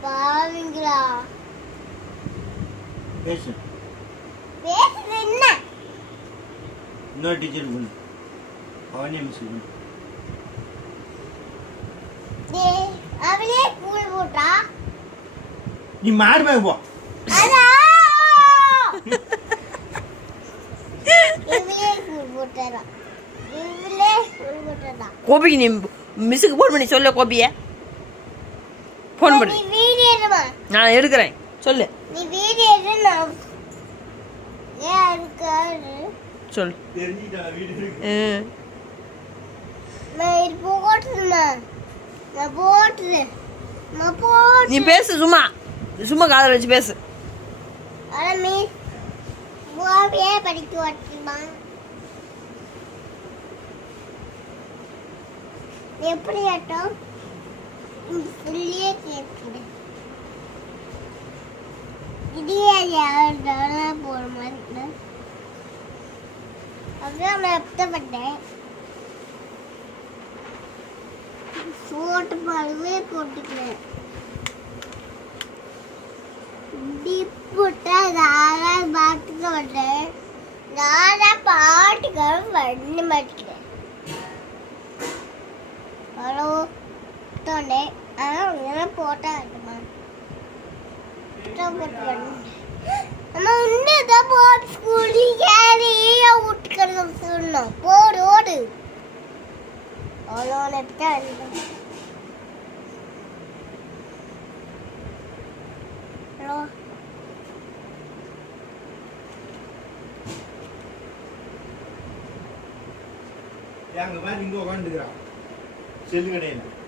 பாவீங்களா பேசு பேசுறது என்ன இன்னொரு டீச்சர் பண்ணு அவனே மிஸ் பண்ணு அவளே ஸ்கூல் போட்டா நீ மாடு மேக போ கோபிக்கு நீ மிஸ்ஸுக்கு ஃபோன் பண்ணி சொல்லு கோபியை ஃபோன் பண்ணி நான் எடுக்கிறேன் சொல்லு நீ வீடியோ எடு நான் சொல்லு தெரிஞ்சிட்டா வீடு நான் இது போட்டுறேன் நான் போட்டுறேன் நான் போட்டு நீ பேசு சும்மா சும்மா காதில் வச்சு பேசு ஆனால் மிஸ் கோபியே படிக்க வச்சுருப்பான் எப்படி ஆட்டம் சொல்லியே கேட்குறேன் இதே யாரும் போகிற மாதிரி அதான் நான் எப்பட்டேன் சோட்டு பாலுவே போட்டுக்கிறேன் போட்டா நான் பார்த்துக்க மாட்டேன் நான் பாட்டுக்க பண்ண மாட்டேங்கிறேன் ஹலோ தோண்டே ஆனால் போட்டா இருக்குமா நம்ம இன்னும் போட்டு ஸ்கூலில் ஏறியா விட்டுக்கிறது சொன்னோம் போடு ஓடு அவ்வளோ எப்படி ஹலோ அங்கே பாரு இங்கே உட்காந்துக்கிறான் செல்லு கடையில்